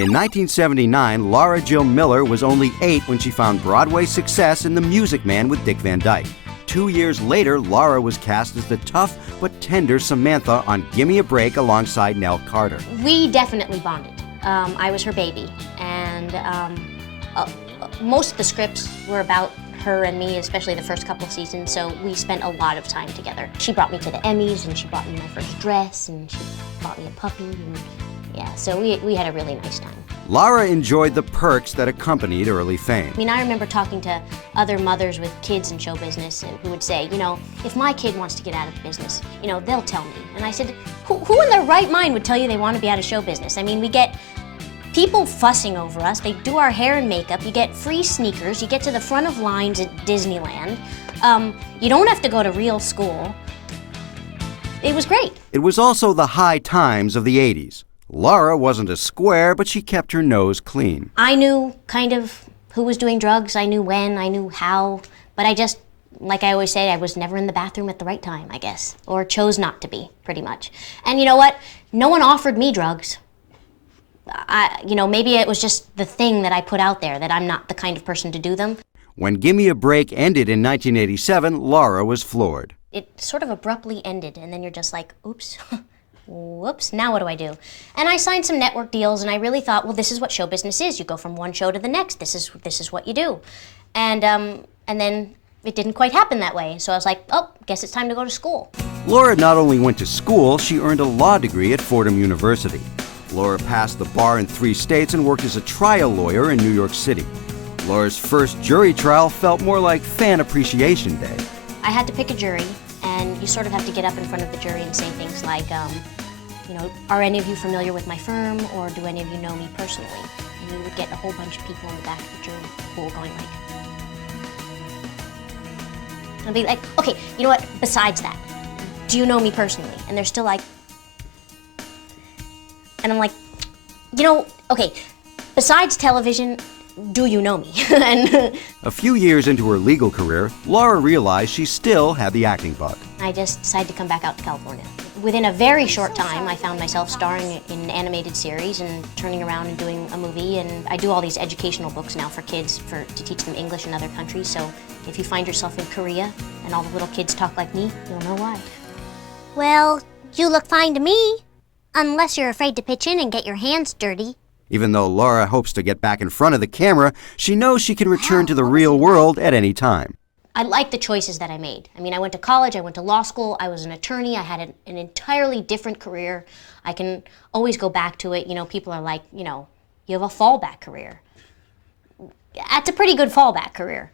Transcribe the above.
In 1979, Laura Jill Miller was only 8 when she found Broadway success in The Music Man with Dick Van Dyke. 2 years later, Laura was cast as the tough but tender Samantha on Gimme a Break alongside Nell Carter. We definitely bonded. I was her baby, and most of the scripts were about her and me, especially the first couple of seasons, so we spent a lot of time together. She brought me to the Emmys, and she brought me my first dress, and she bought me a puppy, and yeah, so we had a really nice time. Laura enjoyed the perks that accompanied early fame. I mean, I remember talking to other mothers with kids in show business and who would say, you know, if my kid wants to get out of the business, you know, they'll tell me. And I said, who in their right mind would tell you they want to be out of show business? I mean, we get people fussing over us. They do our hair and makeup. You get free sneakers. You get to the front of lines at Disneyland. You don't have to go to real school. It was great. It was also the high times of the 80s. Laura wasn't a square, but she kept her nose clean. I knew kind of who was doing drugs. I knew when, I knew how, but I just, like I always say, I was never in the bathroom at the right time, I guess, or chose not to be, pretty much. And you know what? No one offered me drugs. Maybe it was just the thing that I put out there, that I'm not the kind of person to do them. When Gimme a Break ended in 1987, Laura was floored. It sort of abruptly ended, and then you're just like, oops. Whoops, now what do I do? And I signed some network deals, and I really thought, well, this is what show business is. You go from one show to the next. This is what you do. And then it didn't quite happen that way. So I was like, oh, guess it's time to go to school. Laura not only went to school, she earned a law degree at Fordham University. Laura passed the bar in 3 states and worked as a trial lawyer in New York City. Laura's first jury trial felt more like Fan Appreciation Day. I had to pick a jury, and you sort of have to get up in front of the jury and say things like, are any of you familiar with my firm, or do any of you know me personally? And you would get a whole bunch of people in the back of the jury pool going like... I'd be like, okay, you know what, besides that, do you know me personally? And they're still like... And I'm like, okay, besides television, do you know me? And a few years into her legal career, Laura realized she still had the acting bug. I just decided to come back out to California. Within a very short time, I found myself starring in an animated series and turning around and doing a movie. And I do all these educational books now for kids to teach them English in other countries. So if you find yourself in Korea and all the little kids talk like me, you'll know why. Well, you look fine to me. Unless you're afraid to pitch in and get your hands dirty. Even though Laura hopes to get back in front of the camera, she knows she can return to the real world at any time. I like the choices that I made. I mean, I went to college, I went to law school, I was an attorney, I had an entirely different career. I can always go back to it. People are like, you have a fallback career. That's a pretty good fallback career.